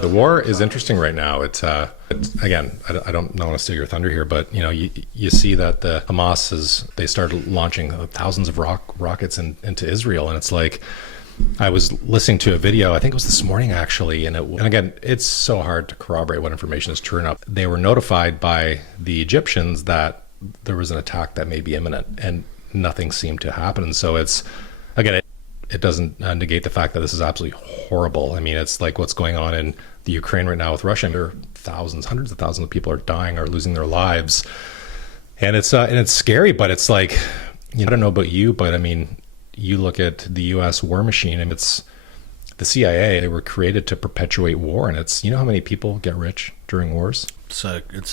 The war is interesting right now. It's again, I don't want to steal your thunder here, but you see that the Hamas they started launching thousands of rockets into Israel, and it's like, I was listening to a video, I think it was this morning actually, and again, it's so hard to corroborate what information is true enough. They were notified by the Egyptians that there was an attack that may be imminent, and nothing seemed to happen. And so it's, again, it doesn't negate the fact that this is absolutely horrible. I mean, it's like what's going on in the Ukraine right now with Russia. There are thousands, hundreds of thousands of people are dying or losing their lives. And it's scary, but it's like, I don't know about you, but I mean, you look at the US war machine, and it's the CIA. They were created to perpetuate war. And it's, how how many people get rich during wars? It's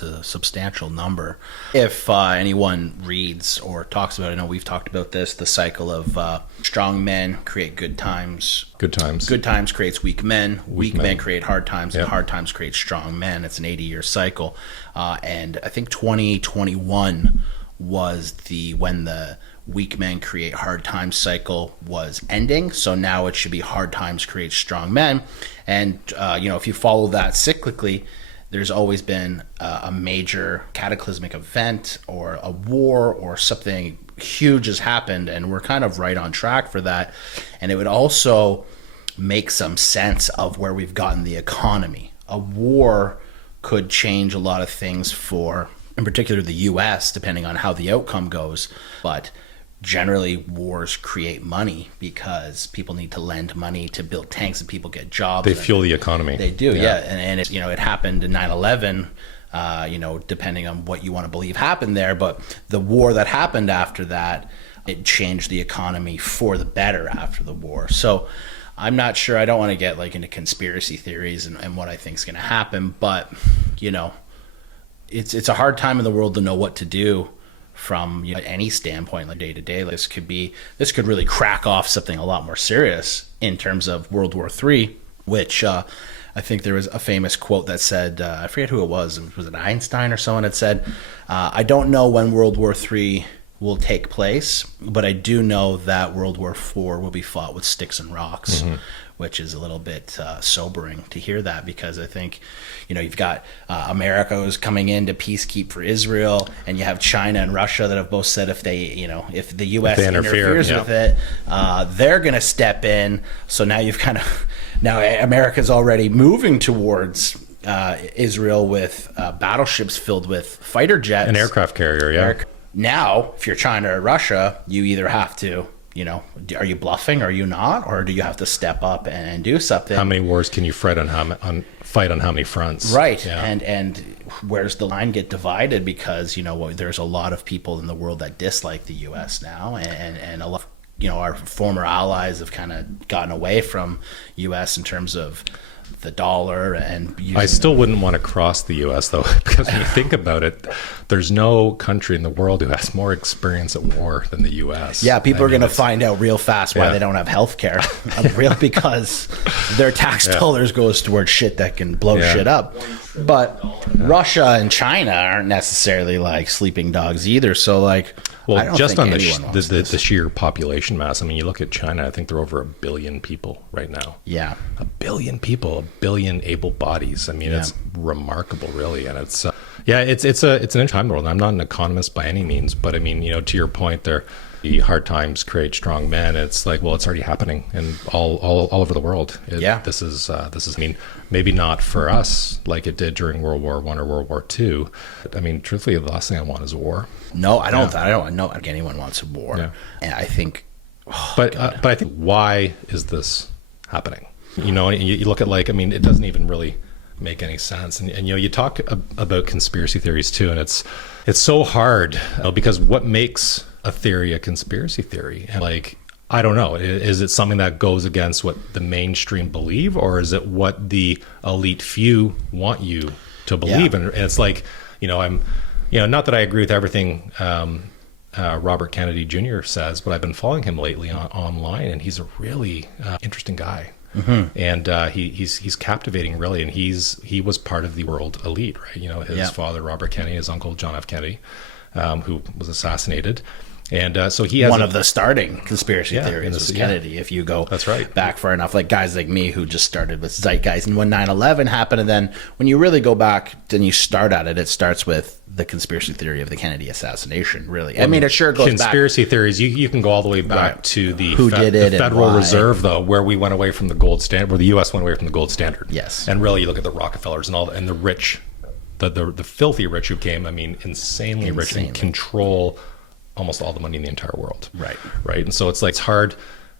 a substantial number. If anyone reads or talks about it, I know we've talked about this, the cycle of strong men create good times. Good times. Good times creates weak men. Weak men create hard times, Yep. and hard times create strong men. It's an 80-year cycle. And I think 2021 was when the weak men create hard times cycle was ending. So now it should be hard times create strong men. And, if you follow that cyclically, there's always been a major cataclysmic event or a war or something huge has happened, and we're kind of right on track for that. And it would also make some sense of where we've gotten the economy. A war could change a lot of things for, in particular, the U.S., depending on how the outcome goes. But generally, wars create money because people need to lend money to build tanks, and people get jobs. They fuel the economy. They do, yeah. And it's, it happened in 9/11, depending on what you want to believe happened there. But the war that happened after that, it changed the economy for the better after the war. So I'm not sure. I don't want to get into conspiracy theories and what I think is going to happen. But, it's a hard time in the world to know what to do from any standpoint, like day to day. This could really crack off something a lot more serious in terms of World War III, which I think there was a famous quote that said, I forget who it was it Einstein or someone that said, I don't know when World War III will take place, but I do know that World War IV will be fought with sticks and rocks. Mm-hmm. Which is a little bit sobering to hear that, because I think, you've got America who's coming in to peacekeep for Israel, and you have China and Russia that have both said if the U.S. interferes with it, they're going to step in. So now now America's already moving towards Israel with battleships filled with fighter jets. An aircraft carrier, yeah. Now, if you're China or Russia, you either have to, are you bluffing? Are you not? Or do you have to step up and do something? How many wars can you fight on how many fronts? Right. Yeah. And where's the line get divided? Because, there's a lot of people in the world that dislike the U.S. now. And a lot of, our former allies have kind of gotten away from U.S. in terms of the dollar. And I still wouldn't want to cross the U.S. though, because when you think about it, there's no country in the world who has more experience at war than the U.S. Yeah, people are going to find out real fast why they don't have health care. Because their tax dollars goes towards shit that can blow shit up. But Russia and China aren't necessarily like sleeping dogs either. So well, just on the sheer population mass. I mean, you look at China, I think they're over 1 billion people right now. Yeah. 1 billion people, 1 billion able bodies. I mean, it's remarkable, really. And it's an interesting time in the world. I'm not an economist by any means, but I mean, to your point there, the hard times create strong men. It's like, well, it's already happening and all over the world. This is, I mean, maybe not for us like it did during World War I or World War II. I mean, truthfully, the last thing I want is war. No, I don't. I don't know if anyone wants a war. Yeah. And I think, but I think, why is this happening? And you look at it doesn't even really make any sense. And you talk about conspiracy theories too, and it's so hard because what makes a theory a conspiracy theory? And I don't know. Is it something that goes against what the mainstream believe, or is it what the elite few want you to believe? Yeah. And it's I'm, not that I agree with everything Robert Kennedy Jr. says, but I've been following him lately online, and he's a really interesting guy. Mm-hmm. And he's captivating, really, and he was part of the world elite, right? His father, Robert Kennedy, his uncle, John F. Kennedy, who was assassinated. And so he has one of the starting conspiracy theories was Kennedy. If you go that's right. back far enough, like guys like me who just started with Zeitgeist, and when 9/11 happened, and then when you really go back and you start at it, it starts with the conspiracy theory of the Kennedy assassination. Really, I mean, it sure goes conspiracy back. theories. You can go all the way back to the did it the and Federal why. Reserve, though, where we went away from the gold standard, where the U.S. went away from the gold standard. Yes, and really, you look at the Rockefellers and all, and the rich, the filthy rich who came. I mean, insanely rich and control almost all the money in the entire world. Right. And so it's like, it's hard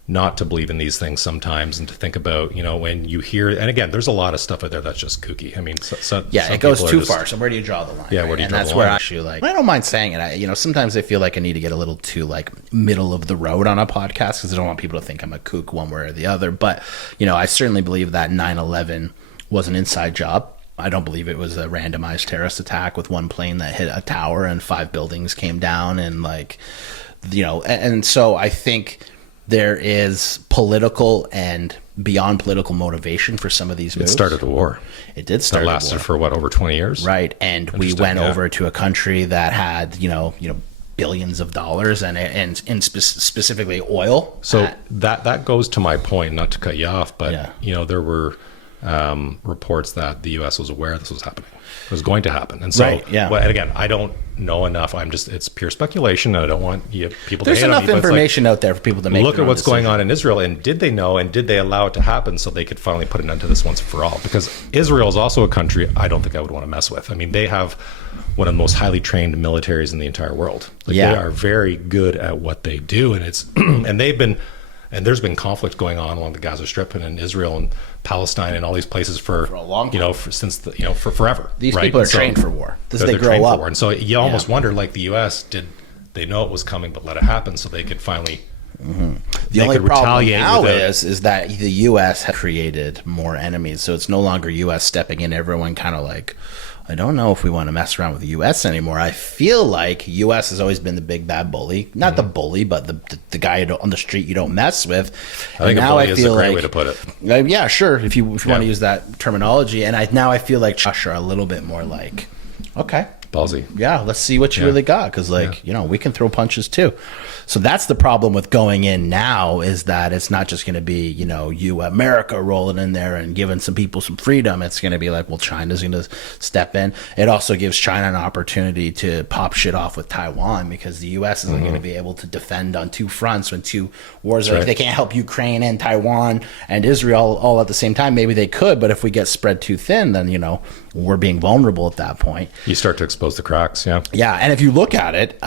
not to believe in these things sometimes, and to think about, when you hear, and again, there's a lot of stuff out there that's just kooky. I mean, it goes too far. So where do you draw the line? Yeah, where do you draw the line? And that's where I actually I don't mind saying it. Sometimes I feel like I need to get a little too middle of the road on a podcast, because I don't want people to think I'm a kook one way or the other. But, I certainly believe that 9/11 was an inside job. I don't believe it was a randomized terrorist attack with one plane that hit a tower and 5 buildings came down, and and so I think there is political and beyond political motivation for some of these moves. It started a war. It did start a war. That lasted for over 20 years? Right. And we went over to a country that had, billions of dollars and specifically oil. So that goes to my point, not to cut you off, but there were reports that the U.S. was aware this was happening. It was going to happen. And so, and again, I don't know enough. It's pure speculation, and I don't want people to There's hate on me. There's enough information out there for people to make look at what's going on in Israel, and did they know, and did they allow it to happen so they could finally put an end to this once and for all? Because Israel is also a country I don't think I would want to mess with. I mean, they have one of the most highly trained militaries in the entire world. They are very good at what they do, and it's and they've been. And there's been conflict going on along the Gaza Strip and in Israel and Palestine and all these places for a long time. For forever. These people are trained for war. They grow up. And so you almost wonder, like the U.S., did they know it was coming but let it happen so they could finally The only problem now is that the U.S. has created more enemies. So it's no longer U.S. stepping in. Everyone kind of like, I don't know if we want to mess around with the U.S. anymore. I feel like U.S. has always been the big bad bully. Not the bully, but the guy on the street you don't mess with. I think a bully is a great way to put it. Yeah, sure, if you want to use that terminology. And I feel like Josh are a little bit more like, okay. Ballsy. Yeah, let's see what you really got, because we can throw punches too. So that's the problem with going in now, is that it's not just going to be you America rolling in there and giving some people some freedom. It's going to be like, well, China's going to step in. It also gives China an opportunity to pop shit off with Taiwan, because the U.S. isn't going to be able to defend on two fronts when two wars. They can't help Ukraine and Taiwan and Israel all at the same time. Maybe they could, but if we get spread too thin, then we're being vulnerable at that point. You start to expose the cracks. Yeah, and if you look at it,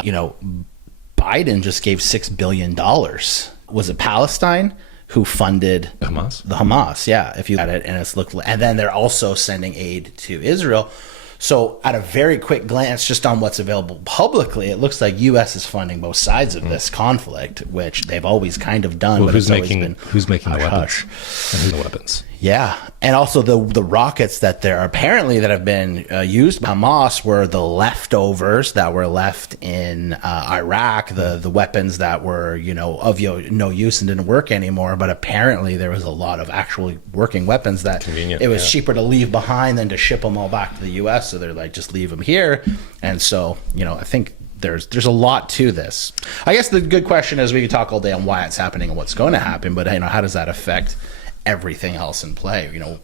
Biden just gave $6 billion. Was it Palestine who funded Hamas? The Hamas, yeah. If you look at it, and then they're also sending aid to Israel. So at a very quick glance, just on what's available publicly, it looks like U.S. is funding both sides of this conflict, which they've always kind of done. Well, but who's making the weapons? And who's the weapons? Yeah, and also the rockets that have been used by Hamas were the leftovers that were left in Iraq, the weapons that were of no use and didn't work anymore. But apparently there was a lot of actually working weapons that it was cheaper to leave behind than to ship them all back to the U.S. So they're like, just leave them here. And so I think there's a lot to this. I guess the good question is, we could talk all day on why it's happening and what's going to happen, but how does that affect everything else in play? I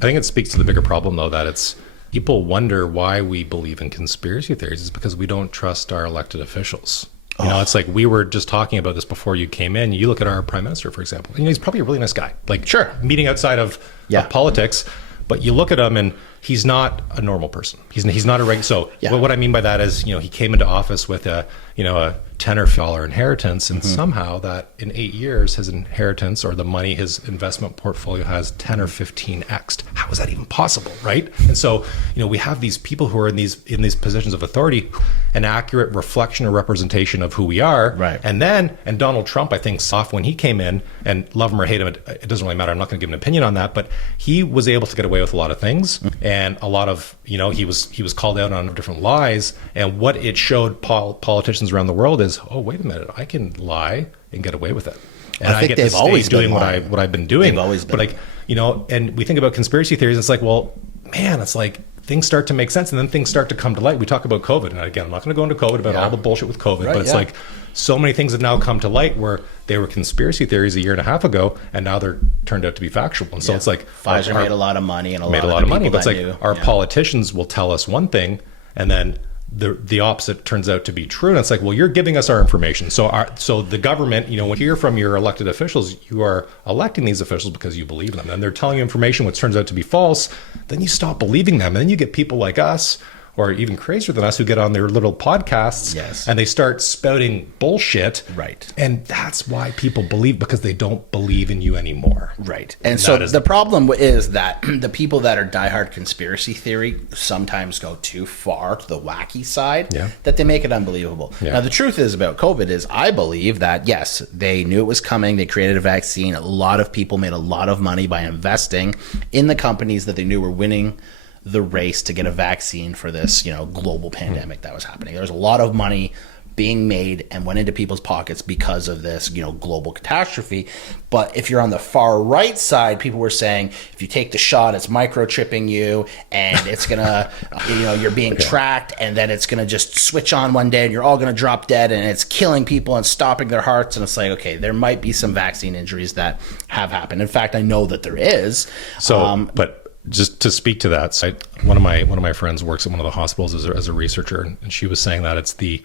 think it speaks to the bigger problem, though, that it's people wonder why we believe in conspiracy theories. It's because we don't trust our elected officials. It's like, we were just talking about this before you came in. You look at our prime minister, for example. He's probably a really nice guy. Meeting outside of politics, but you look at him and he's not a normal person. He's not a regular. So what I mean by that is, he came into office with a $10 or $15 inheritance, and somehow that in 8 years his inheritance, or the money his investment portfolio has, 10 or 15x'd. How is that even possible, right? And so we have these people who are in these positions of authority, an accurate reflection or representation of who we are, right? And Donald Trump, I think, soft when he came in, and love him or hate him, it doesn't really matter. I'm not going to give an opinion on that, but he was able to get away with a lot of things, and a lot of he was called out on different lies, and what it showed politicians around the world is, oh, wait a minute, I can lie and get away with it. And I think they've always been doing what I've been doing. They've always been. But and we think about conspiracy theories, it's like, well, man, it's like things start to make sense, and then things start to come to light. We talk about COVID, and again, I'm not going to go into COVID about all the bullshit with COVID, but it's like so many things have now come to light where they were conspiracy theories a year and a half ago, and now they're turned out to be factual. And so it's like Pfizer made a lot of money, and made a lot of money, but it's like our politicians will tell us one thing, and then the opposite turns out to be true. And it's like, well, you're giving us our information. So the government, when you hear from your elected officials, you are electing these officials because you believe in them, and they're telling you information which turns out to be false. Then you stop believing them, and then you get people like us, or even crazier than us, who get on their little podcasts and they start spouting bullshit. Right. And that's why people believe, because they don't believe in you anymore. Right. And so the problem is that the people that are diehard conspiracy theory sometimes go too far to the wacky side, that they make it unbelievable. Now, the truth is about COVID is, I believe that, yes, they knew it was coming. They created a vaccine. A lot of people made a lot of money by investing in the companies that they knew were winning the race to get a vaccine for this, global pandemic that was happening. There was a lot of money being made and went into people's pockets because of this, global catastrophe. But if you're on the far right side, people were saying, if you take the shot, it's microchipping you, and it's gonna, you're being tracked, and then it's gonna just switch on one day, and you're all gonna drop dead, and it's killing people and stopping their hearts. And it's like, okay, there might be some vaccine injuries that have happened. In fact, I know that there is. But just to speak to that, so one of my friends works at one of the hospitals as a researcher, and she was saying that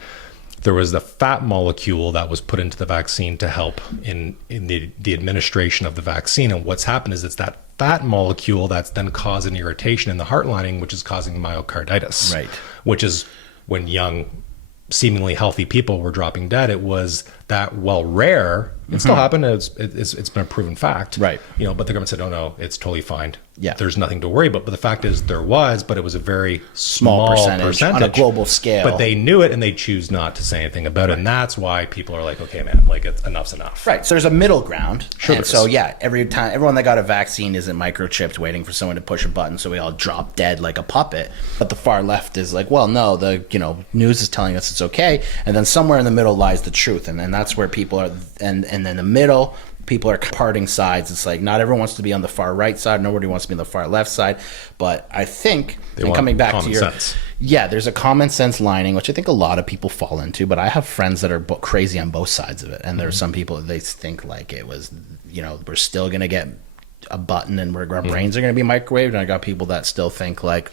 there was the fat molecule that was put into the vaccine to help in the administration of the vaccine, and what's happened is it's that fat molecule that's then causing irritation in the heart lining, which is causing myocarditis. Right. Which is when young, seemingly healthy people were dropping dead. It was that, rare. It still happened. It's been a proven fact. Right. But the government said, oh no, it's totally fine. Yeah. There's nothing to worry about. But the fact is but it was a very small percentage on a global scale. But they knew it, and they choose not to say anything about it. And that's why people are like, okay, man, enough's enough. Right. So there's a middle ground. Sure. And so everyone that got a vaccine isn't microchipped waiting for someone to push a button, so we all drop dead like a puppet. But the far left is like, well, no, the news is telling us it's okay. And then somewhere in the middle lies the truth. And then that's where people are, and then the middle, people are parting sides. It's like, not everyone wants to be on the far right side. Nobody wants to be on the far left side. But I think, coming back to sense. There's a common sense lining, which I think a lot of people fall into. But I have friends that are crazy on both sides of it. And there are some people that they think like it was, we're still going to get a button and our brains are going to be microwaved. And I got people that still think like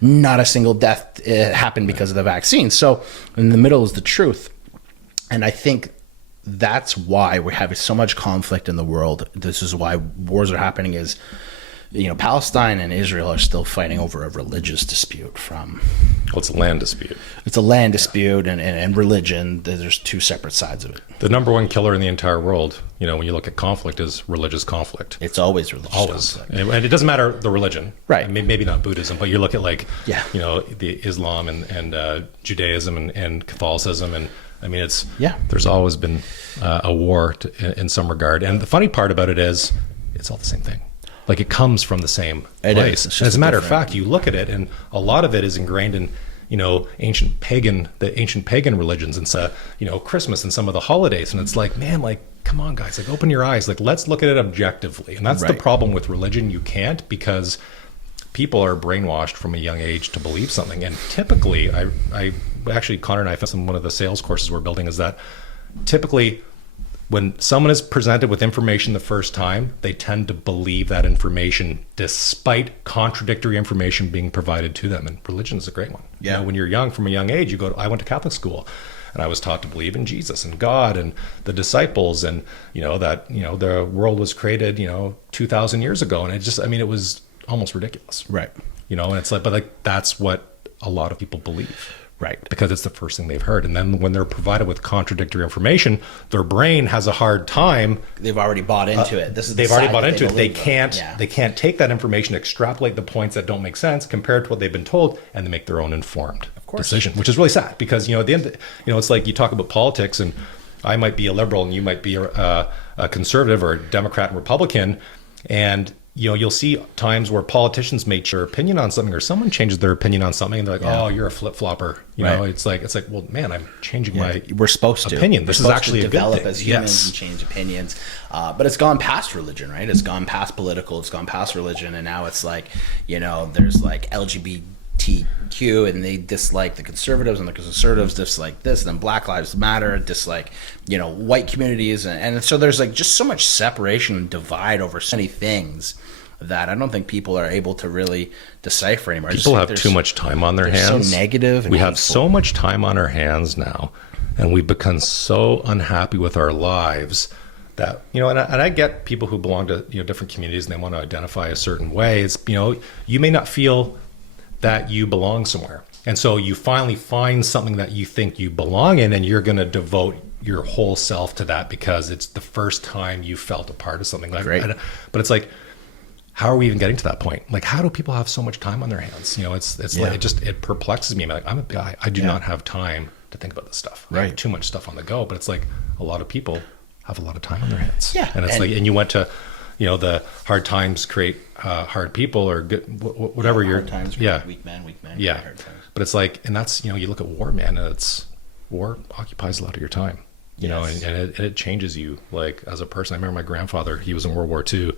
not a single death happened because of the vaccine. So in the middle is the truth. And I think that's why we're having so much conflict in the world. This is why wars are happening is, Palestine and Israel are still fighting over a religious dispute it's a land dispute. It's a land dispute and religion. There's two separate sides of it. The number one killer in the entire world, when you look at conflict, is religious conflict. It's always religious conflict. And it doesn't matter the religion. Right. Maybe not Buddhism, but you look at the Islam and Judaism and Catholicism, and I mean, there's always been a war in some regard. And the funny part about it is it's all the same thing. Like, it comes from the same place. As a matter of fact, you look at it, and a lot of it is ingrained in, ancient pagan religions, and Christmas and some of the holidays. And it's like, man, come on, guys, open your eyes. Let's look at it objectively. And that's the problem with religion. You can't, because people are brainwashed from a young age to believe something. And typically, I actually, Connor and I found one of the sales courses we're building is that typically when someone is presented with information the first time, they tend to believe that information despite contradictory information being provided to them. And religion is a great one. Yeah. When you're young, from a young age, I went to Catholic school, and I was taught to believe in Jesus and God and the disciples, and that the world was created 2,000 years ago. And it was almost ridiculous. Right. And it's but that's what a lot of people believe. Right. Because it's the first thing they've heard. And then when they're provided with contradictory information, their brain has a hard time. They've already bought into it. They've already bought into it. They can't take that information, extrapolate the points that don't make sense compared to what they've been told, and they make their own informed decision, which is really sad. Because, at the end, it's like you talk about politics, and I might be a liberal and you might be a conservative or a Democrat and Republican. And you'll see times where politicians may change their opinion on something, or someone changes their opinion on something, and they're like, "Oh, you're a flip-flopper." It's like, well, man, I'm changing my we're supposed to opinion. This is actually a good develop thing. As humans and change opinions, but it's gone past religion, right? It's gone past political. It's gone past religion, and now it's like, there's like LGBTQ, and they dislike the conservatives, and the conservatives dislike this, and then Black Lives Matter dislike, white communities, and so there's like just so much separation and divide over so many things that I don't think people are able to really decipher anymore. People have too much time on their hands. So negative. And we have so much time on our hands now, and we've become so unhappy with our lives that, and I get people who belong to different communities and they want to identify a certain way. It's you may not feel that you belong somewhere, and so you finally find something that you think you belong in, and you're going to devote your whole self to that because it's the first time you felt a part of something. Like, but it's like, how are we even getting to that point? Like, how do people have so much time on their hands? It's like, it perplexes me. I'm like, I'm a guy. I do not have time to think about this stuff. I have too much stuff on the go. But it's like a lot of people have a lot of time on their hands. Yeah. And it's like, and you went to, the hard times create hard people, or good, whatever hard times create weak men. Yeah. Hard times. But it's like, and that's, you look at war, man, and war occupies a lot of your time. And it changes you, like, as a person. I remember my grandfather, he was in World War II.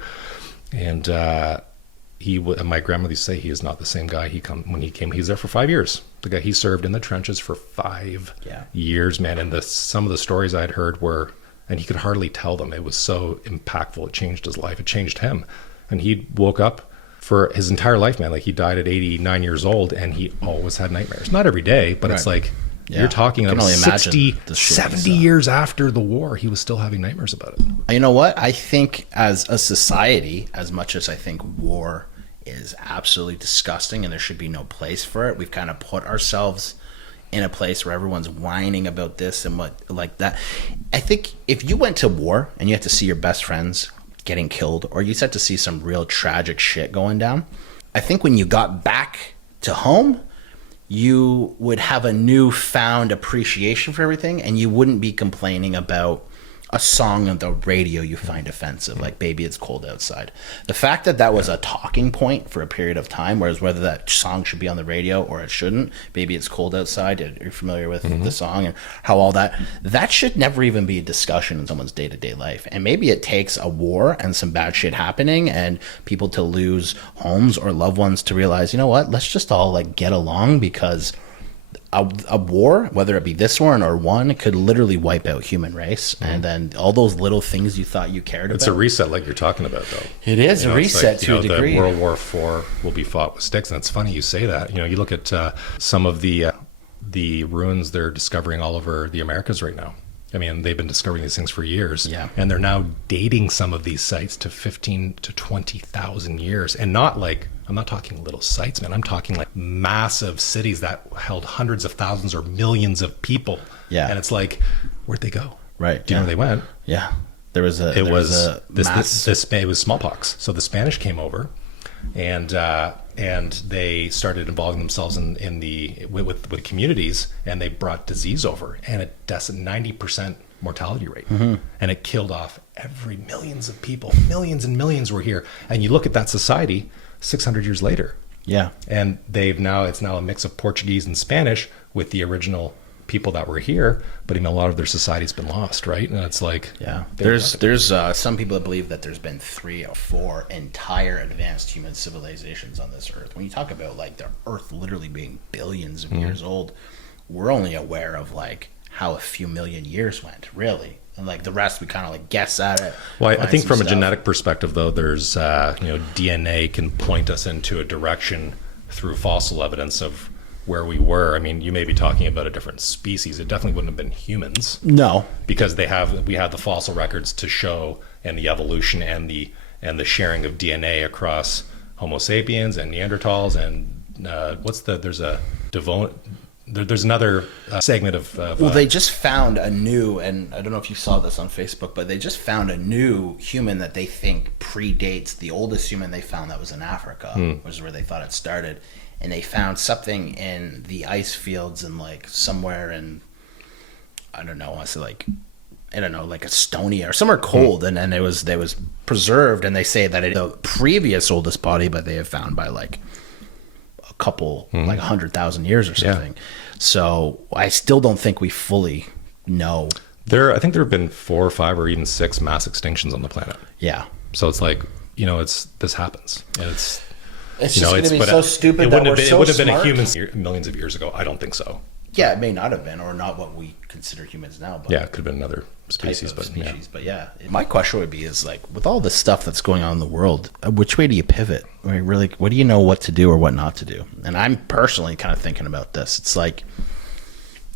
And my grandmother used to say he is not the same guy when he came. He's there for 5 years. The guy, he served in the trenches for 5 years, man. And some of the stories I'd heard and he could hardly tell them. It was so impactful. It changed his life. It changed him. And he woke up for his entire life, man. Like, he died at 89 years old, and he always had nightmares. Not every day, but it's like, you're talking about 60, 70 years after the war, he was still having nightmares about it. You know what? I think as a society, as much as I think war is absolutely disgusting and there should be no place for it, we've kind of put ourselves in a place where everyone's whining about this and what like that. I think if you went to war and you had to see your best friends getting killed, or you had to see some real tragic shit going down, I think when you got back to home, you would have a newfound appreciation for everything, and you wouldn't be complaining about a song on the radio you find offensive, like Baby It's Cold Outside. The fact that was a talking point for a period of time, whereas whether that song should be on the radio or it shouldn't, Baby It's Cold Outside, you're familiar with the song and how all that should never even be a discussion in someone's day-to-day life. And maybe it takes a war and some bad shit happening and people to lose homes or loved ones to realize, you know what, let's just all like get along, because a war, whether it be this one or one, could literally wipe out human race. And then all those little things you thought you cared about. It's a reset, like you're talking about, though. It is a reset to a degree. World War IV will be fought with sticks, and it's funny you say that. You look at some of the ruins they're discovering all over the Americas right now. I mean, they've been discovering these things for years, and they're now dating some of these sites to 15 to 20,000 years, and not like, I'm not talking little sites, man. I'm talking like massive cities that held hundreds of thousands or millions of people. Yeah, and it's like, where'd they go? Right? Do you know where they went? Yeah, it was smallpox. So the Spanish came over, and they started involving themselves with communities, and they brought disease over, and it 90% mortality rate, and it killed off millions of people. Millions and millions were here, and you look at that society 600 years later. Yeah, and it's now a mix of Portuguese and Spanish with the original people that were here, but even a lot of their society's been lost, right? And it's like, there's some people that believe that there's been 3 or 4 entire advanced human civilizations on this earth. When you talk about like the earth literally being billions of years old, we're only aware of like how a few million years went, really, and like the rest we kind of like guess at it. Well, I think from a genetic perspective, though, there's DNA can point us into a direction through fossil evidence of where we were. I mean, you may be talking about a different species. It definitely wouldn't have been humans. No, because we have the fossil records to show, and the evolution and the sharing of DNA across Homo sapiens and Neanderthals and there's another segment of they just found a new, and I don't know if you saw this on Facebook, but they just found a new human that they think predates the oldest human they found that was in Africa, which is where they thought it started. And they found something in the ice fields and like somewhere in, I don't know, like Estonia or somewhere cold, and then they was preserved, and they say that it's the previous oldest body, but they have found by like a couple, like 100,000 years or something. So I still don't think we fully know. I think there have been 4 or 5 or even 6 mass extinctions on the planet. Yeah. So it's like, this happens, and it's. It's just going to be so stupid that we're so It would have been smart. a human millions of years ago. I don't think so. Yeah, it may not have been, or not what we consider humans now. But Yeah, it could have been another type species. of But species. yeah. But yeah, my question would be: is like with all the stuff that's going on in the world, which way do you pivot? Like, really, what do you know what to do or what not to do? And I'm personally kind of thinking about this. It's like,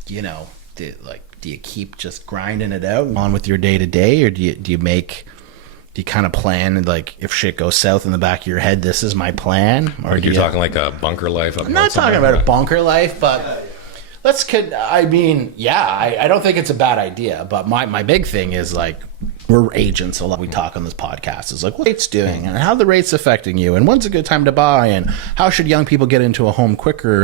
you know, do you keep just grinding it out on with your day to day, or do you kind of plan, like, if shit goes south in the back of your head, this is my plan? Or Like you're talking like a bunker life? I'm not talking about a bunker life, but I don't think it's a bad idea. But my big thing is, like, we're agents a lot. We talk on this podcast. It's like, what rate's doing and how the rate's affecting you and when's a good time to buy and how should young people get into a home quicker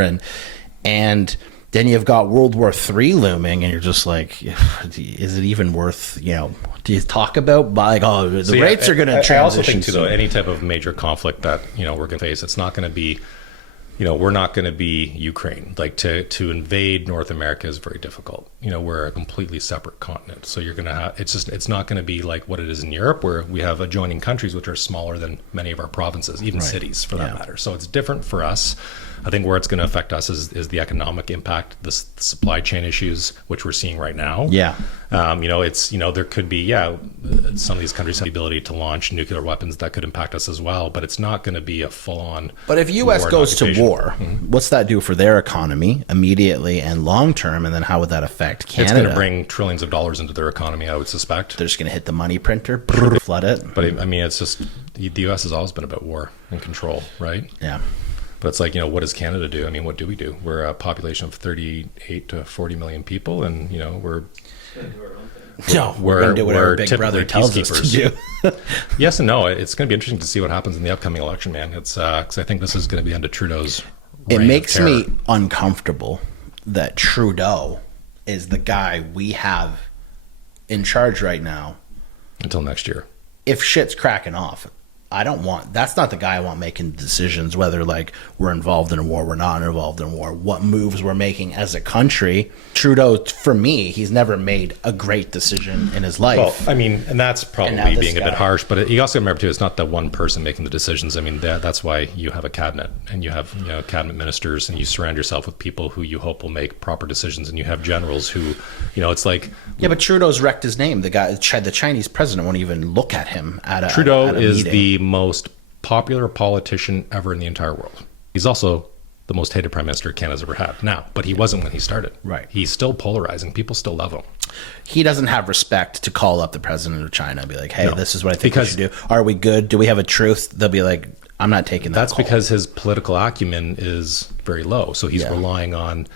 and then you've got World War III looming, and you're just like, is it even worth, do you talk about, like, the rates are going to transition? I also think, too, though, any type of major conflict that, we're going to face, it's not going to be, we're not going to be Ukraine. Like, to invade North America is very difficult. We're a completely separate continent. So you're going to have, it's not going to be like what it is in Europe, where we have adjoining countries which are smaller than many of our provinces, even cities for that matter. So it's different for us. I think where it's going to affect us is the economic impact, the supply chain issues, which we're seeing right now. Yeah. There could be, some of these countries have the ability to launch nuclear weapons that could impact us as well, but it's not going to be a full-on. But if U.S. goes to war, what's that do for their economy immediately and long-term, and then how would that affect Canada? It's going to bring trillions of dollars into their economy, I would suspect. They're just going to hit the money printer, flood it. But it's just, the U.S. has always been about war and control, right? Yeah. But it's like, what does Canada do? I mean, what do we do? We're a population of 38 to 40 million people, and, we're going to do whatever Big Brother tells us to do. Yes and no. It's going to be interesting to see what happens in the upcoming election, man. It's because I think this is going to be under Trudeau's reign It makes of terror. me uncomfortable that Trudeau is the guy we have in charge right now. Until next year. If shit's cracking off, that's not the guy I want making decisions, whether, like, we're involved in a war, we're not involved in a war, what moves we're making as a country. Trudeau, for me, he's never made a great decision in his life. Well, I mean, and that's probably And now being a this bit guy. harsh, but you also remember, too, it's not the one person making the decisions. I mean, that's why you have a cabinet, and you have cabinet ministers, and you surround yourself with people who you hope will make proper decisions, and you have generals who, it's like... Yeah, but Trudeau's wrecked his name. The Chinese president won't even look at him at a Trudeau at a is meeting. the most popular politician ever in the entire world. He's also the most hated prime minister Canada's ever had now, but he wasn't when he started. Right. He's still polarizing. People still love him. He doesn't have respect to call up the president of China and be like, hey, No. this is what I think Because- we should do. Are we good? Do we have a truth? They'll be like, I'm not taking that That's call. because his political acumen is very low. So he's relying on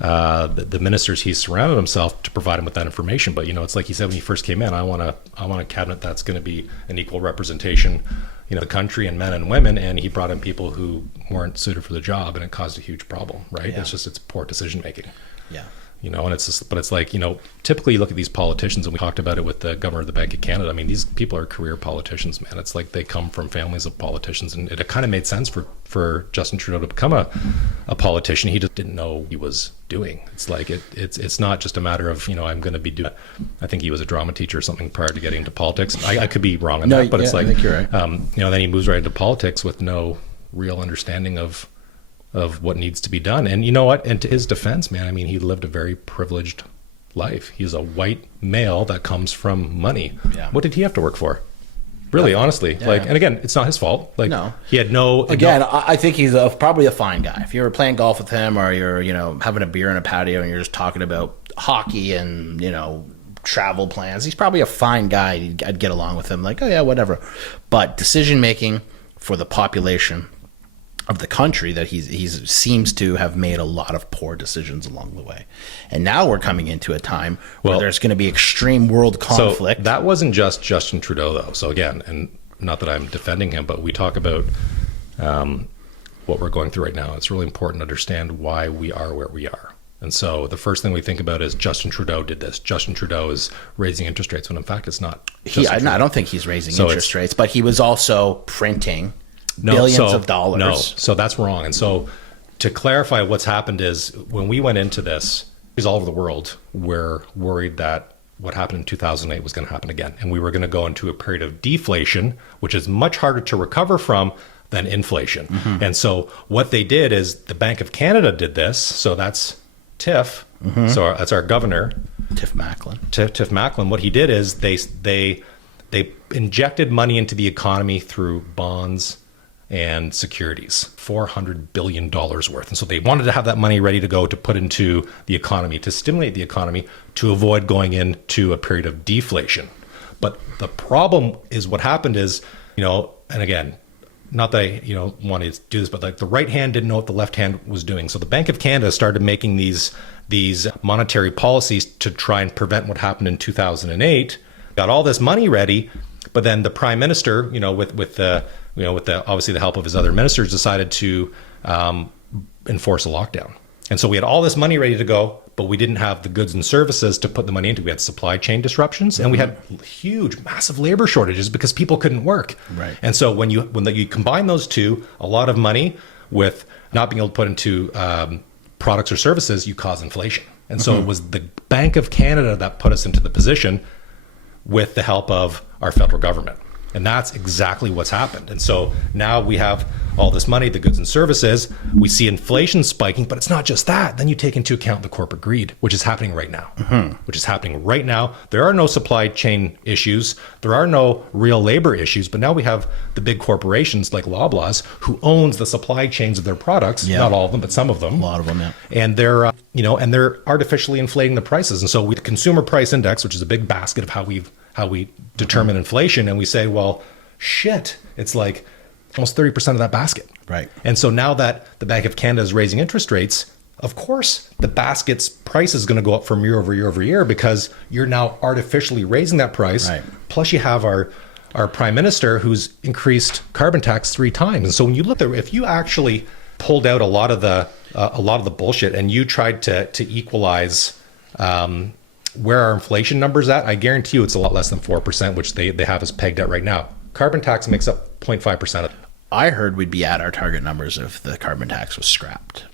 the ministers he's surrounded himself to provide him with that information. But it's like he said when he first came in, I want a cabinet that's going to be an equal representation, the country and men and women. And he brought in people who weren't suited for the job, and it caused a huge problem. Right? Yeah. It's poor decision making. Yeah. And it's just, but it's like, typically you look at these politicians, and we talked about it with the governor of the Bank of Canada. I mean, these people are career politicians, man. It's like they come from families of politicians, and it kind of made sense for Justin Trudeau to become a politician. He just didn't know what he was doing. It's like, it's not just a matter of, I'm going to be doing, I think he was a drama teacher or something prior to getting into politics. I could be wrong on that, but it's like, I think you're right. Then he moves right into politics with no real understanding of what needs to be done. And you know what? And to his defense, man, I mean, he lived a very privileged life. He's a white male that comes from money. Yeah. What did he have to work for? Really, honestly. Yeah. Like, and again, it's not his fault. Like, No. he had no... Again, I think he's probably a fine guy. If you were playing golf with him, or you're, having a beer in a patio and you're just talking about hockey and, travel plans, he's probably a fine guy. I'd get along with him. Like, oh yeah, whatever. But decision making for the population of the country, that he's seems to have made a lot of poor decisions along the way. And now we're coming into a time where there's going to be extreme world conflict. So that wasn't just Justin Trudeau, though. So again, and not that I'm defending him, but we talk about what we're going through right now. It's really important to understand why we are where we are. And so the first thing we think about is Justin Trudeau did this. Justin Trudeau is raising interest rates, when in fact it's not. I don't think he's raising interest rates, but he was also printing billions of dollars. No, so that's wrong. And so to clarify, what's happened is when we went into this, all over the world were worried that what happened in 2008 was going to happen again. And we were going to go into a period of deflation, which is much harder to recover from than inflation. And so what they did is the Bank of Canada did this. So that's Tiff. So that's our governor, Tiff Macklin. Tiff Macklin. What he did is they injected money into the economy through bonds and securities, $400 billion worth. And so they wanted to have that money ready to go to put into the economy, to stimulate the economy, to avoid going into a period of deflation. But the problem is what happened is, and again, not that I, want to do this, but like the right hand didn't know what the left hand was doing. So the Bank of Canada started making these monetary policies to try and prevent what happened in 2008, got all this money ready, but then the prime minister, with the obviously the help of his other ministers, decided to enforce a lockdown. And so we had all this money ready to go, but we didn't have the goods and services to put the money into. We had supply chain disruptions, and we had huge, massive labor shortages because people couldn't work. Right. And so when you combine those two, a lot of money with not being able to put into products or services, you cause inflation. And so it was the Bank of Canada that put us into the position with the help of our federal government. And that's exactly what's happened. And so now we have all this money, the goods and services. We see inflation spiking, but it's not just that. Then you take into account the corporate greed, which is happening right now. Which is happening right now. There are no supply chain issues. There are no real labor issues. But now we have the big corporations like Loblaws who owns the supply chains of their products. Yeah. Not all of them, but some of them. A lot of them, yeah. And they're, and they're artificially inflating the prices. And so the consumer price index, which is a big basket of how we determine inflation, and we say, well, shit, it's like almost 30% of that basket. Right. And so now that the Bank of Canada is raising interest rates, of course, the basket's price is going to go up from year over year over year because you're now artificially raising that price. Right. Plus you have our prime minister who's increased carbon tax 3 times. And so when you look at, if you actually pulled out a lot of the bullshit and you tried to equalize where our inflation number's at, I guarantee you it's a lot less than 4%, which they have us pegged at right now. Carbon tax makes up 0.5% of it. I heard we'd be at our target numbers if the carbon tax was scrapped.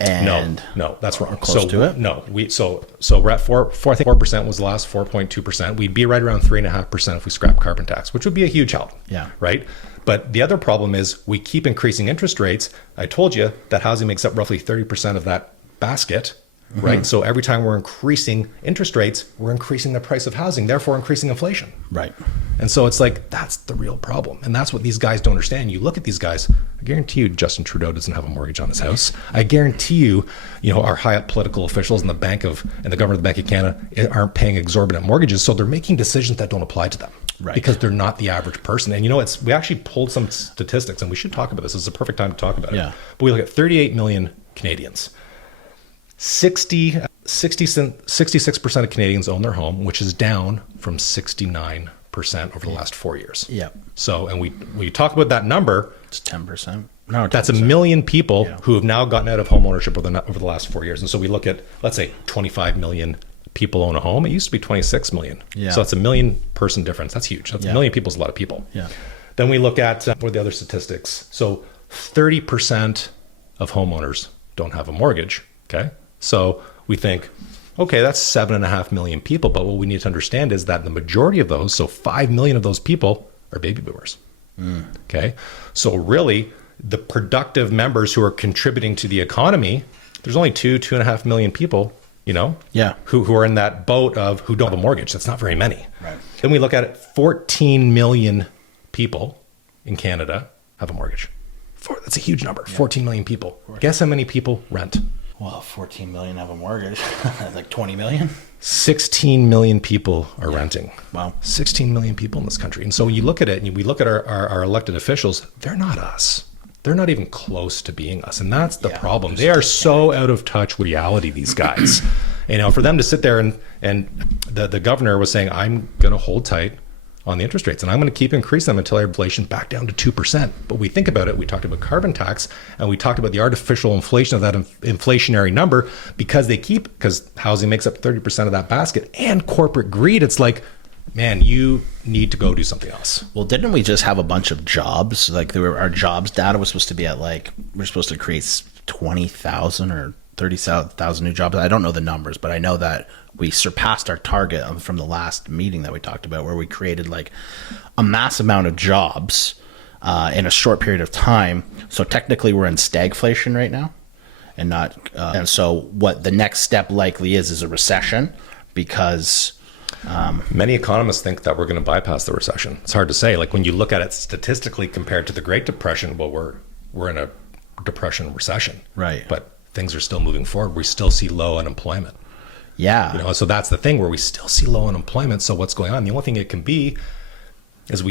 And no, that's wrong. Close to it? No, so we're at 4. I think 4% was the last, 4.2%. We'd be right around 3.5% if we scrap carbon tax, which would be a huge help. Yeah. Right. But the other problem is we keep increasing interest rates. I told you that housing makes up roughly 30% of that basket. Right. So every time we're increasing interest rates, we're increasing the price of housing, therefore increasing inflation. Right. And so it's like, that's the real problem. And that's what these guys don't understand. You look at these guys, I guarantee you Justin Trudeau doesn't have a mortgage on his house. I guarantee you, our high up political officials and the governor of the Bank of Canada aren't paying exorbitant mortgages. So they're making decisions that don't apply to them. Right. Because they're not the average person. And we actually pulled some statistics, and we should talk about this. This is a perfect time to talk about it. But we look at 38 million Canadians. 66% of Canadians own their home, which is down from 69% over the last 4 years. Yeah. So, and we talk about that number. It's 10%. No, 10%. That's a million people who have now gotten out of home ownership over the last 4 years. And so we look at, let's say, 25 million people own a home. It used to be 26 million. Yeah. So that's a million person difference. That's huge. That's a million people is a lot of people. Yeah. Then we look at what are the other statistics. So 30% of homeowners don't have a mortgage. Okay. So we think, okay, that's 7.5 million people. But what we need to understand is that the majority of those, so 5 million of those people, are baby boomers. Okay. So really, the productive members who are contributing to the economy, there's only 2.5 million people, who are in that boat of who don't have a mortgage. That's not very many. Right. Then we look at it, 14 million people in Canada have a mortgage. That's a huge number. 14 million people. Guess how many people rent? Well, 14 million have a mortgage. That's like 20 million. 16 million people are renting. Wow. 16 million people in this country. And so when you look at it and we look at our elected officials, they're not us. They're not even close to being us. And that's the problem. They are so out of touch with reality, these guys. For them to sit there and the governor was saying, I'm going to hold tight on the interest rates, and I'm going to keep increasing them until our inflation back down to 2%. But we think about it, we talked about carbon tax, and we talked about the artificial inflation of that inflationary number because housing makes up 30% of that basket, and corporate greed. It's like, man, you need to go do something else. Well, didn't we just have a bunch of jobs? Like our jobs data was supposed to be at we're supposed to create 20,000 or 30,000 new jobs. I don't know the numbers, but I know that we surpassed our target from the last meeting that we talked about, where we created a mass amount of jobs. in a short period of time. So technically we're in stagflation right now, and not and so what the next step likely is a recession, because many economists think that we're going to bypass the recession. It's hard to say. Like when you look at it statistically compared to the Great Depression, well, we're in a depression recession, right? But things are still moving forward. We still see low unemployment. Yeah. You know, so that's the thing, where we still see low unemployment. So what's going on? The only thing it can be is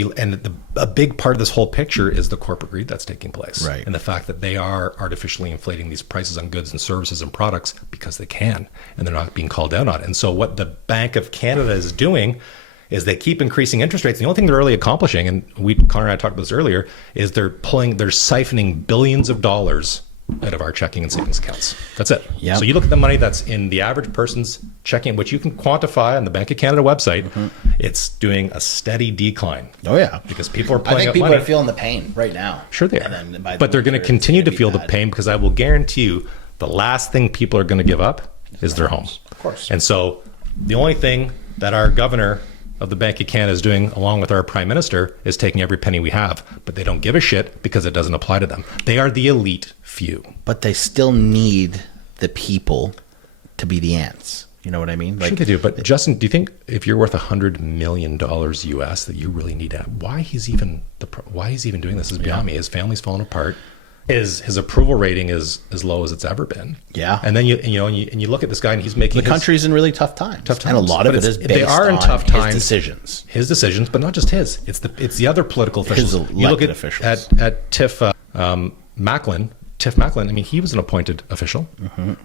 a big part of this whole picture is the corporate greed that's taking place. Right. And the fact that they are artificially inflating these prices on goods and services and products because they can, and they're not being called out on it. And so what the Bank of Canada is doing is they keep increasing interest rates. The only thing they're really accomplishing, and Connor and I talked about this earlier, is they're siphoning billions of dollars out of our checking and savings accounts. That's it. Yep. So you look at the money that's in the average person's checking, which you can quantify on the Bank of Canada website, it's doing a steady decline. Oh yeah, because people are I pulling think out people money. Are feeling the pain right now. Sure they are. And then by the but they're going to winter, continue it's to feel the bad. pain, because I will guarantee you the last thing people are going to give up is their home. Of course. And so the only thing that our governor of the Bank of Canada is doing, along with our prime minister, is taking every penny we have, but they don't give a shit because it doesn't apply to them. They are the elite few. But they still need the people to be the ants. You know what I mean? Sure they do. But Justin, do you think if you're worth $100 million US that you really need to have, why he's even doing this is beyond me. His family's falling apart. His approval rating is as low as it's ever been. Yeah. And then you look at this guy, and he's making the country's in really tough times. And a lot of it is based they are in on tough times. His decisions. But not just his. It's the other political officials. His You look elected at officials. at Tiff Macklin. Tiff Macklin. I mean, he was an appointed official,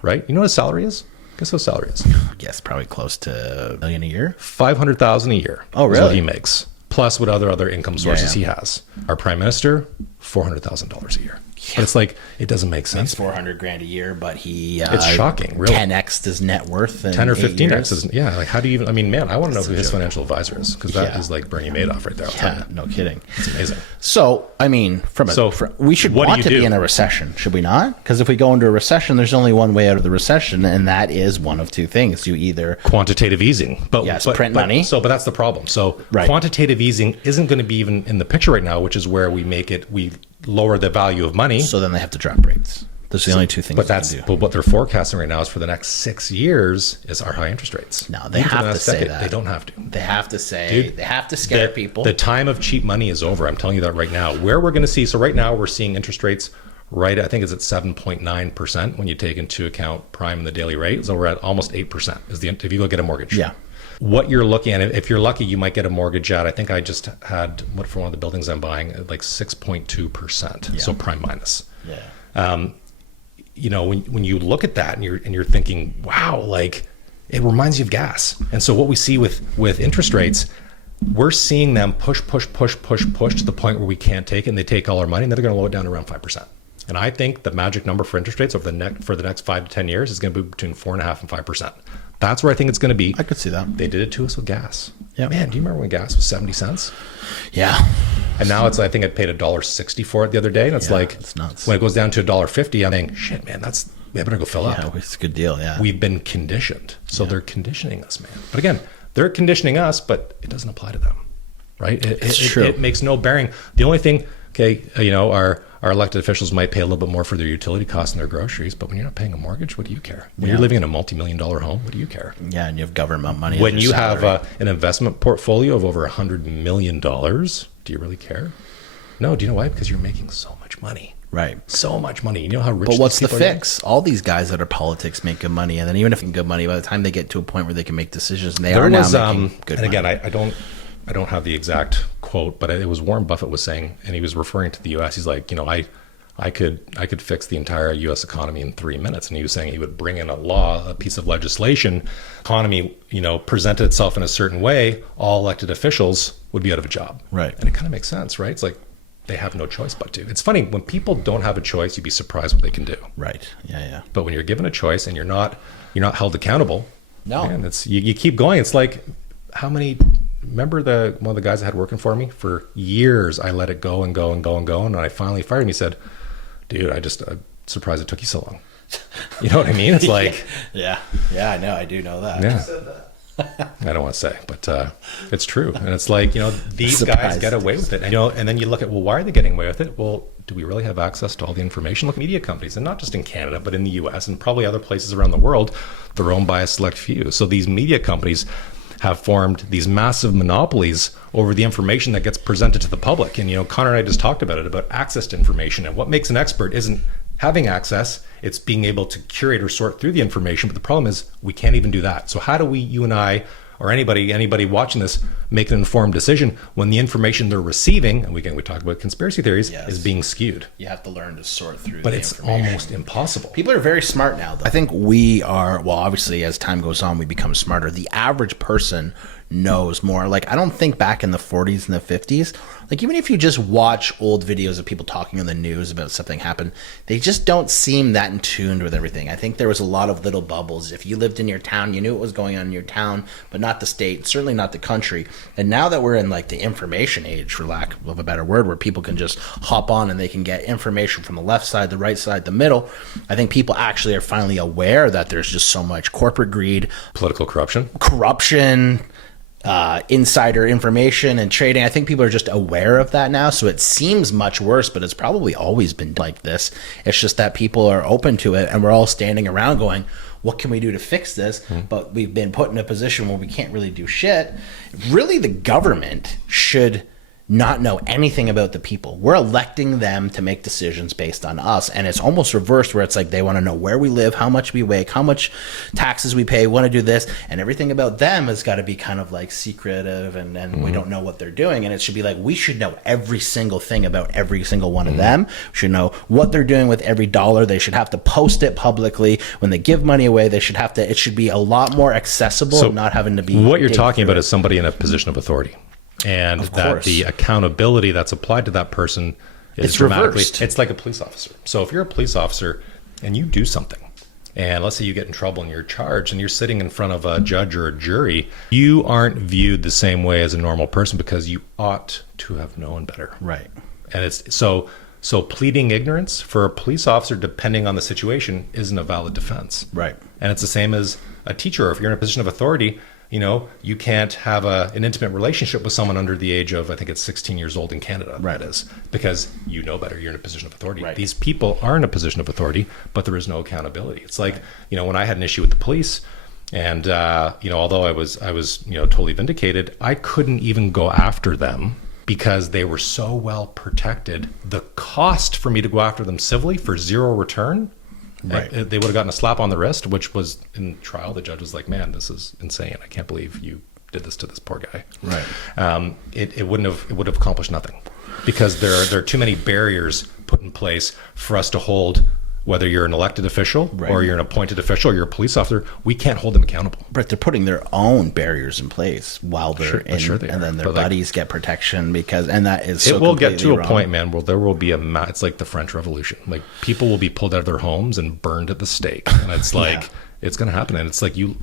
right? You know what his salary is? Guess what his salary is? I guess probably close to $1 million a year. $500,000 a year. Oh, Is what really? he makes, plus what other income sources Yeah. he has. Our prime minister, $400,000 a year. But it's like, it doesn't make sense. It's $400,000 a year, but he It's shocking, really. 10x his net worth in 10 or 15 8 x years. is, yeah. Like, how do you even? I mean, man, I want to know That's who a his joke. financial advisor is, because that is like Bernie Madoff right there. I'll tell Yeah, you. no kidding. It's amazing. So, I mean, we should what do want you to do? be in a recession, should we not? Because if we go into a recession, there's only one way out of the recession, and that is one of two things. You either Quantitative easing, but Yes, print money. But that's the problem. So Right. quantitative easing isn't going to be even in the picture right now, which is where we lower the value of money. so then they have to drop rates. Those are the only two things. But what they're forecasting right now is for the next 6 years is our high interest rates. No, they Even for the have to next say decade. that. They don't have to. They have to say. Dude, they have to scare people. The time of cheap money is over. I'm telling you that right now. Where we're going to see, so right now we're seeing interest rates I think it's at 7.9% when you take into account prime and the daily rate. So we're at almost 8% if you go get a mortgage. Yeah. What you're looking at, if you're lucky, you might get a mortgage at, I think I just had, for one of the buildings I'm buying, like 6.2%. Yeah. So prime minus. Yeah. When you look at that and you're thinking, wow, like it reminds you of gas. And so what we see with interest rates, we're seeing them push to the point where we can't take it, and they take all our money, and then they're going to lower it down to around 5%. And I think the magic number for interest rates for the next 5 to 10 years is going to be between 4.5% and 5%. That's where I think it's going to be. I could see that. They did it to us with gas. Yeah. Man, do you remember when gas was 70 cents? Yeah. And now I think I paid $1.60 for it the other day, and it's like, it's nuts. when it goes down to $1.50, I'm thinking, shit, man, I better go fill up. Yeah, it's a good deal. Yeah. We've been conditioned. So they're conditioning us, man. But again, they're conditioning us, but it doesn't apply to them, right? It's true. It makes no bearing. The only thing, our elected officials might pay a little bit more for their utility costs and their groceries, but when you're not paying a morttage, what do you care? When you're living in a multi-million-dollar home, what do you care? Yeah, and you have government money. When as you your have salary. an investment portfolio of over $100 million, do you really care? No. Do you know why? Because you're making so much money. Right. So much money. You know how rich But what's the these people are getting? fix? All these guys that are politics make good money, and then even if they make good money, by the time they get to a point where they can make decisions, and they There are was, now making good and money. again, I don't have the exact quote, but it was Warren Buffett was saying, and he was referring to the U.S. He's like, I could fix the entire U.S. economy in 3 minutes, and he was saying he would bring in a piece of legislation, economy, presented itself in a certain way, all elected officials would be out of a job. Right. And it kind of makes sense, right? It's like they have no choice but to. It's funny when people don't have a choice, you'd be surprised what they can do. Right. Yeah. But when you're given a choice and you're not held accountable, No. man, you keep going. It's like remember one of the guys I had working for me for years, I let it go and go and go and go. And when I finally fired him, he said, dude, I'm surprised it took you so long. You know what I mean? It's like, Yeah, I know. I do know that. yeah. Said that. I don't want to say, but it's true. And it's like, these guys Surprised get away with it. And then you look at, well, why are they getting away with it? Well, do we really have access to all the information? Look, media companies, and not just in Canada, but in the US and probably other places around the world, they're owned by a select few. So these media companies have formed these massive monopolies over the information that gets presented to the public. And, Connor and I just talked about it, about access to information. And what makes an expert isn't having access, it's being able to curate or sort through the information. But the problem is we can't even do that. So how do we, you and I, or anybody watching this, make an informed decision when the information they're receiving, and we talk about conspiracy theories, is being skewed? You have to learn to sort through but the it's information. almost impossible. People are very smart now, though. I think we are, well, obviously, as time goes on, we become smarter. The average person knows more. Like, I don't think back in the 40s and the 50s, like, even if you just watch old videos of people talking on the news about something happened, they just don't seem that in tune with everything. I think there was a lot of little bubbles. If you lived in your town, you knew what was going on in your town, but not the state, certainly not the country. And now that we're in, like, the information age, for lack of a better word, where people can just hop on and they can get information from the left side, the right side, the middle, I think people actually are finally aware that there's just so much corporate greed, Political corruption, insider information and trading. I think people are just aware of that now. So it seems much worse, but it's probably always been like this. It's just that people are open to it, and we're all standing around going, what can we do to fix this? But we've been put in a position where we can't really do shit. Really, the government should not know anything about the people. We're electing them to make decisions based on us. And it's almost reversed, where it's like they want to know where we live, how much we make, how much taxes we pay, want to do this. And everything about them has got to be kind of like secretive, and we don't know what they're doing. And it should be like, we should know every single thing about every single one of them. We should know what they're doing with every dollar. They should have to post it publicly. When they give money away, they should have to, it should be a lot more accessible, So and not having to be. what you're talking about is somebody in a position of authority. And that the accountability that's applied to that person is It's dramatically reversed. It's like a police officer. So if you're a police officer and you do something, and let's say you get in trouble and you're charged and you're sitting in front of a judge or a jury, you aren't viewed the same way as a normal person because you ought to have known better. Right. And it's so pleading ignorance for a police officer, depending on the situation, isn't a valid defense. Right. And it's the same as a teacher. If you're in a position of authority, you can't have an intimate relationship with someone under the age of, I think it's 16 years old in Canada. Right. That is, because you know better. You're in a position of authority. Right. These people are in a position of authority, but there is no accountability. It's like, when I had an issue with the police, and although I was totally vindicated, I couldn't even go after them because they were so well protected. The cost for me to go after them civilly for zero return. Right. They would have gotten a slap on the wrist, which was in trial. The judge was like, "Man, this is insane. I can't believe you did this to this poor guy." Right. It would have accomplished nothing because there are too many barriers put in place for us to hold. Whether you're an elected official or you're an appointed official or you're a police officer, we can't hold them accountable. But they're putting their own barriers in place while they're in, they and are. then their But, like, buddies get protection and that is so it will get to completely a point, wrong. man, where there will be it's like the French Revolution. Like, people will be pulled out of their homes and burned at the stake, and it's like it's going to happen. And it's like you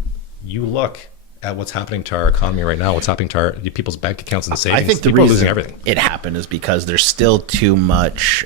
look at what's happening to our economy right now, what's happening to our people's bank accounts and savings. I think the people are reason losing everything. it happened is because there's still too much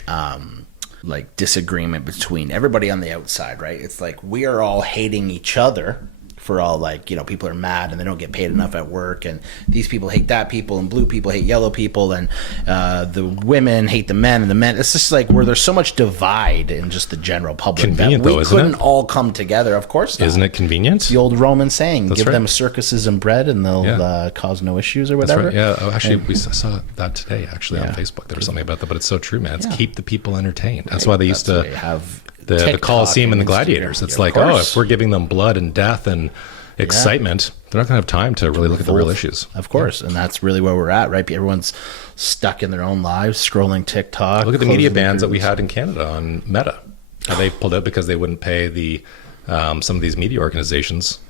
disagreement between everybody on the outside, right? It's like we are all hating each other for all, people are mad and they don't get paid enough at work, and these people hate that people, and blue people hate yellow people, and the women hate the men, and the men. It's just like where there's so much divide in just the general public Convenient, that we though, isn't couldn't it? all come together. Of course not. Isn't it convenient? The old Roman saying, That's give right. them circuses and bread and they'll cause no issues or That's whatever. right. Yeah. Oh, actually, we saw that today, actually, on Facebook. There was something about that, but it's so true, man. It's keep the people entertained. That's why they used That's to why you have the TikTok Colosseum and the Instagram. Gladiators. It's Of like, course. if we're giving them blood and death and excitement, they're not going to have time to really look at the real issues. Of course. And that's really where we're at, right? Everyone's stuck in their own lives, scrolling TikTok. Look at the media closing bans that we groups. had in Canada on Meta. How they pulled out because they wouldn't pay some of these media organizations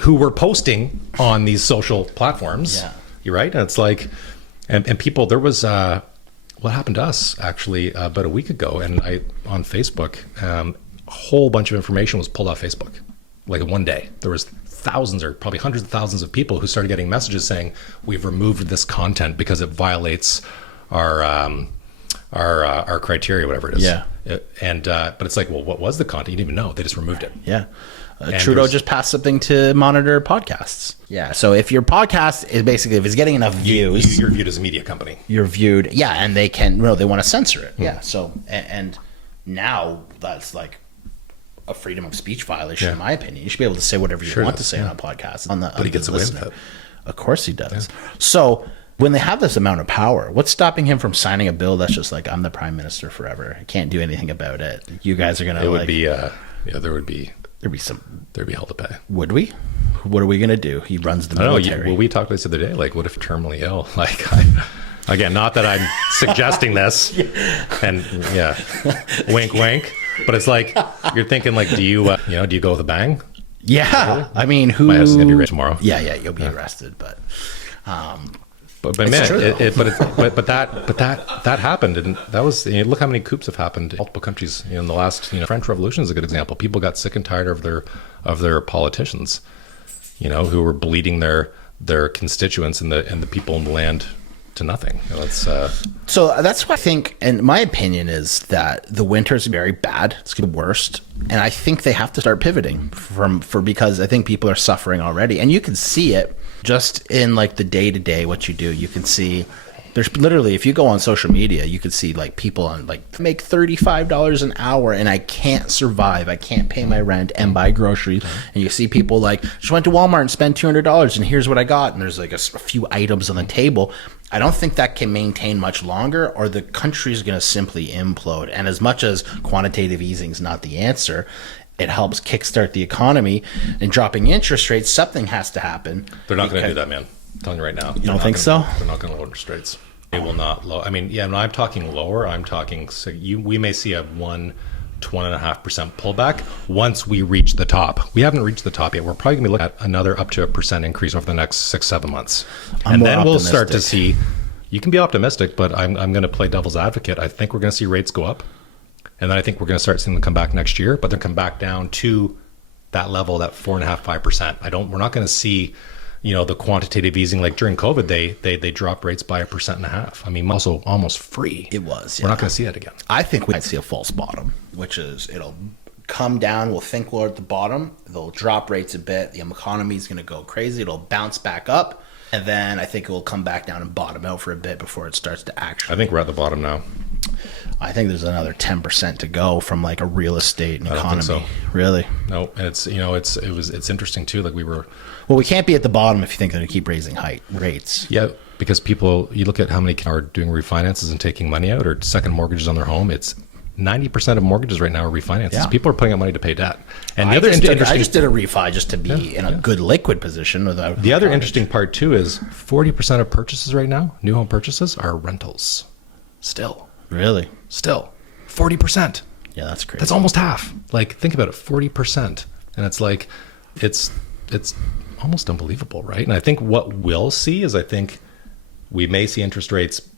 who were posting on these social platforms. Yeah. You're right. And it's like, and people, there was, what happened to us actually about a week ago, and on Facebook, a whole bunch of information was pulled off Facebook. Like in one day, there was thousands or probably hundreds of thousands of people who started getting messages saying, we've removed this content because it violates our our criteria, whatever it is. Yeah. But it's like, well, what was the content? You didn't even know. They just removed it. Yeah. Trudeau just passed something to monitor podcasts. Yeah. So if your podcast is basically, if it's getting enough views, You're viewed as a media company. you're viewed. Yeah. And they they want to censor it. Yeah. So, and now that's like a freedom of speech violation, in my opinion. You should be able to say whatever you want to say on a podcast. But he gets away with it. Of course he does. Yeah. So when they have this amount of power, what's stopping him from signing a bill that's just like, I'm the prime minister forever. I can't do anything about it. You guys are going to It would be, there'd be hell to pay. Would we? What are we going to do? He runs the military. Well, we talked about this the other day. Like, what if you're terminally ill? Like, again, not that I'm suggesting this, and wink, wink. But it's like you're thinking, like, do you go with a bang? Yeah, really? I mean, who? My husband's gonna be arrested tomorrow. Yeah, you'll be arrested, but. But man, that happened, and that was look how many coups have happened in multiple countries. In the last French Revolution is a good example. People got sick and tired of their politicians, who were bleeding their constituents and the people in the land to nothing. So that's what I think, and my opinion is that the winter is very bad. It's the worst, and I think they have to start pivoting because I think people are suffering already, and you can see it just in like the day to day what you do. You can see there's literally, if you go on social media, you can see like people on like make $35 an hour and I can't survive. I can't pay my rent and buy groceries. And you see people like, just went to Walmart and spent $200 and here's what I got. And there's like a few items on the table. I don't think that can maintain much longer, or the country is going to simply implode. And as much as quantitative easing is not the answer, it helps kickstart the economy, and dropping interest rates, something has to happen. They're not going to do that, man. I'm telling you right now. You don't think so? They're not going to lower interest rates. They will not lower. I mean, yeah, when I'm talking lower, I'm talking, we may see a 1.5% pullback once we reach the top. We haven't reached the top yet. We're probably going to be looking at another up to 1% increase over the next 6-7 months. And then we'll start to see, you can be optimistic, but I'm going to play devil's advocate. I think we're going to see rates go up. And then I think we're going to start seeing them come back next year, but they'll come back down to that level, that 4.5%, 5%. We're not going to see, the quantitative easing like during COVID. They dropped rates by 1.5%. I mean, also almost free. It was. We're not going to see that again. I think we might see a false bottom, which is it'll come down. We'll think we're at the bottom. They'll drop rates a bit. The economy is going to go crazy. It'll bounce back up, and then I think it will come back down and bottom out for a bit before it starts to actually. I think we're at the bottom now. I think there's another 10% to go from like a real estate and economy. I don't think so. Really? No, and it's interesting too. Like well, we can't be at the bottom if you think they're going to keep raising rates. Yeah, because you look at how many are doing refinances and taking money out or second mortgages on their home. It's 90% of mortgages right now are refinances. Yeah. People are putting out money to pay debt. And I just did a refi just to be in a good liquid position. The other interesting part too is 40% of purchases right now, new home purchases, are rentals. Still. Really? Still. 40%. Yeah, that's crazy. That's almost half. Like, think about it, 40%. And it's like, it's almost unbelievable, right? And I think what we'll see is, I think we may see interest rates,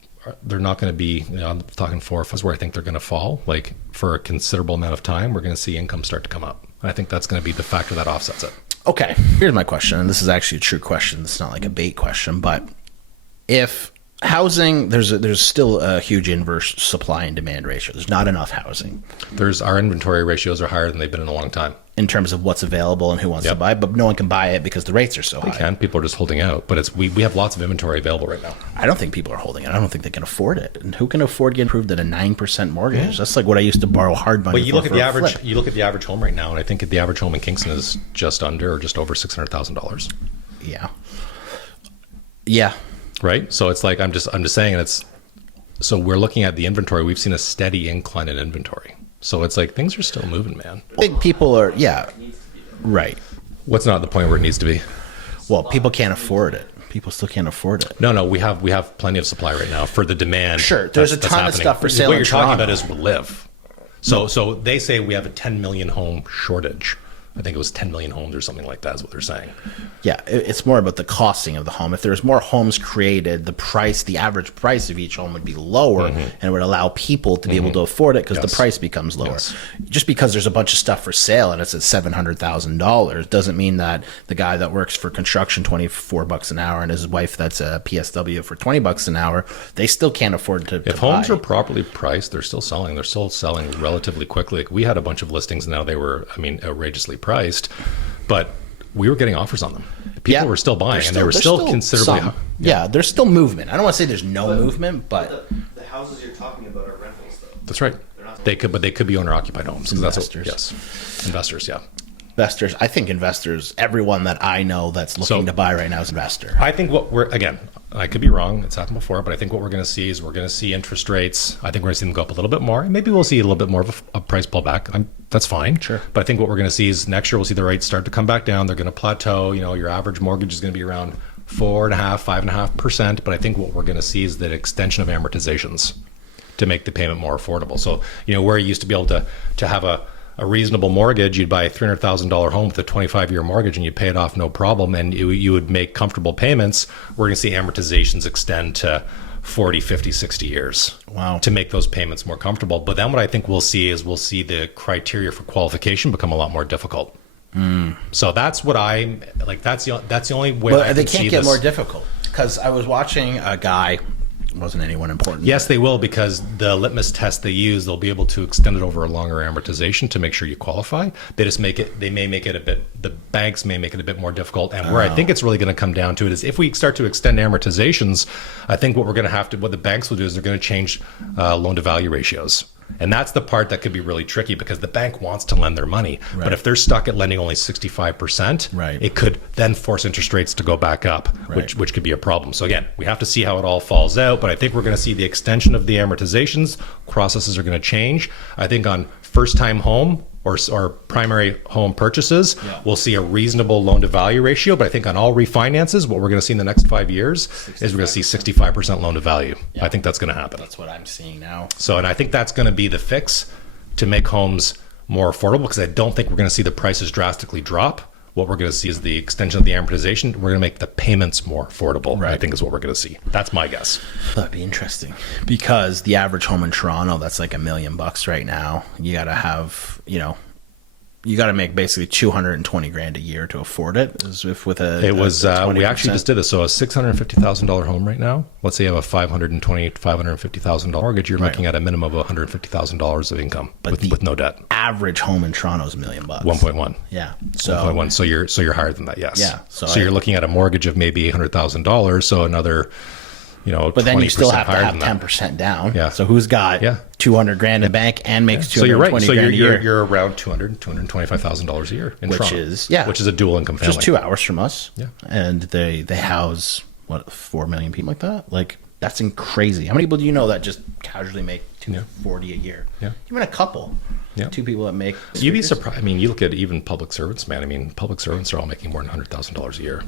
they're not going to be, I'm talking 4 or 5, where I think they're going to fall. Like, for a considerable amount of time, we're going to see income start to come up. And I think that's going to be the factor that offsets it. Okay, here's my question, and this is actually a true question. It's not like a bait question, but if housing, there's still a huge inverse supply and demand ratio. There's not enough housing. Our inventory ratios are higher than they've been in a long time. In terms of what's available and who wants to buy, but no one can buy it because the rates are so high. They can. People are just holding out, but we have lots of inventory available right now. I don't think people are holding it. I don't think they can afford it. And who can afford getting approved at a 9% mortgage? Yeah. That's like what I used to borrow hard money. But you look at the average. You look at the average home right now, and I think the average home in Kingston is just under or just over $600,000. Yeah. Yeah. Right. So it's like I'm just saying so we're looking at the inventory. We've seen a steady incline in inventory. So it's like things are still moving, man. Big people are, yeah, right. What's not the point where it needs to be? Well, people can't afford it. People still can't afford it. No, we have plenty of supply right now for the demand. Sure, there's a ton of stuff for sale. What you're talking about is live. So they say we have a 10 million home shortage. I think it was 10 million homes or something like that is what they're saying. Yeah, it's more about the costing of the home. If there's more homes created, the average price of each home would be lower, and it would allow people to be able to afford it because the price becomes lower. Just because there's a bunch of stuff for sale and it's at $700,000 doesn't mean that the guy that works for construction $24 an hour and his wife that's a PSW for $20 an hour, they still can't afford to. If homes are properly priced, they're still selling. They're still selling relatively quickly. Like we had a bunch of listings now. They were, outrageously priced, but we were getting offers on them. People were still buying, and they were still considerably high. Yeah, there's still movement. I don't want to say there's no movement, but the houses you're talking about are rentals, though. That's right. They could be owner-occupied homes. Investors. Investors. Yeah. Investors. I think investors. Everyone that I know that's looking to buy right now is an investor. I think I could be wrong. It's happened before, but I think what we're going to see is we're going to see interest rates. I think we're going to see them go up a little bit more. Maybe we'll see a little bit more of a price pullback. That's fine. Sure. But I think what we're going to see is next year we'll see the rates start to come back down. They're going to plateau. Your average mortgage is going to be around 4.5%, 5.5%. But I think what we're going to see is that extension of amortizations to make the payment more affordable. So, where you used to be able to have a reasonable mortgage, you'd buy a $300,000 home with a 25-year mortgage and you'd pay it off no problem, and you would make comfortable payments. We're going to see amortizations extend to 40, 50, 60 years. Wow. To make those payments more comfortable. But then what I think we'll see the criteria for qualification become a lot more difficult. So that's what I'm like. That's the only way. But I they can see can't get this. more difficult, because I was watching a guy. Wasn't anyone important? Yes, they will, because the litmus test they use, they'll be able to extend it over a longer amortization to make sure you qualify. They may make it a bit, the banks may make it a bit more difficult. And where I think it's really going to come down to it is if we start to extend amortizations, I think what the banks will do is they're going to change loan to value ratios. And that's the part that could be really tricky, because the bank wants to lend their money. Right. But if they're stuck at lending only 65%, it could then force interest rates to go back up, which could be a problem. So again, we have to see how it all falls out. But I think we're going to see the extension of the amortizations. Processes are going to change. I think on first-time home or primary home purchases, we'll see a reasonable loan-to-value ratio. But I think on all refinances, what we're going to see in the next 5 years is we're going to see 65% loan-to-value. Yeah. I think that's going to happen. That's what I'm seeing now. So, and I think that's going to be the fix to make homes more affordable, because I don't think we're going to see the prices drastically drop. What we're going to see is the extension of the amortization. We're going to make the payments more affordable, I think is what we're going to see. That's my guess. That'd be interesting, because the average home in Toronto, that's like $1 million right now. You got to have, you got to make basically $220,000 a year to afford it. We actually just did this. So a $650,000 home right now, let's say you have a $550,000 mortgage, you're looking at a minimum of $150,000 of income with no debt. Average home in Toronto is $1 million. 1.1. Yeah. So 1.1. So you're higher than that. Yes. Yeah. So you're looking at a mortgage of maybe $800,000. So another, but then you still have to have 10% down. Yeah. So who's got $200,000 in the bank and makes $220,000 so you're right. So a year? You're around $225,000 a year in Toronto, which is a dual income family. Just 2 hours from us. Yeah. And they house 4 million people like that. Like, that's crazy. How many people do you know that just casually make $240,000 a year? Yeah. Even a couple. Yeah. 2 people that make. You'd be surprised. I mean, you look at even public servants, man. I mean, public servants are all making more than $100,000 a year.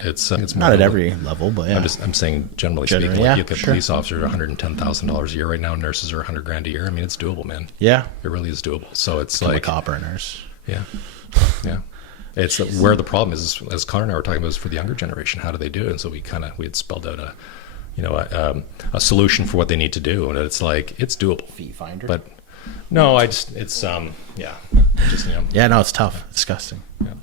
It's not at every level, but yeah. I'm saying generally speaking. Like you look at police officers are $110,000 a year right now. Nurses are $100,000 a year. I mean, it's doable, man. Yeah, it really is doable. So it's like a cop or a nurse. Yeah, yeah. It's where the problem is, as Connor and I were talking about, is for the younger generation. How do they do it? And so we had spelled out a solution for what they need to do, and it's like it's doable. Feet finder, but no, yeah, no, it's tough. It's disgusting. Yeah.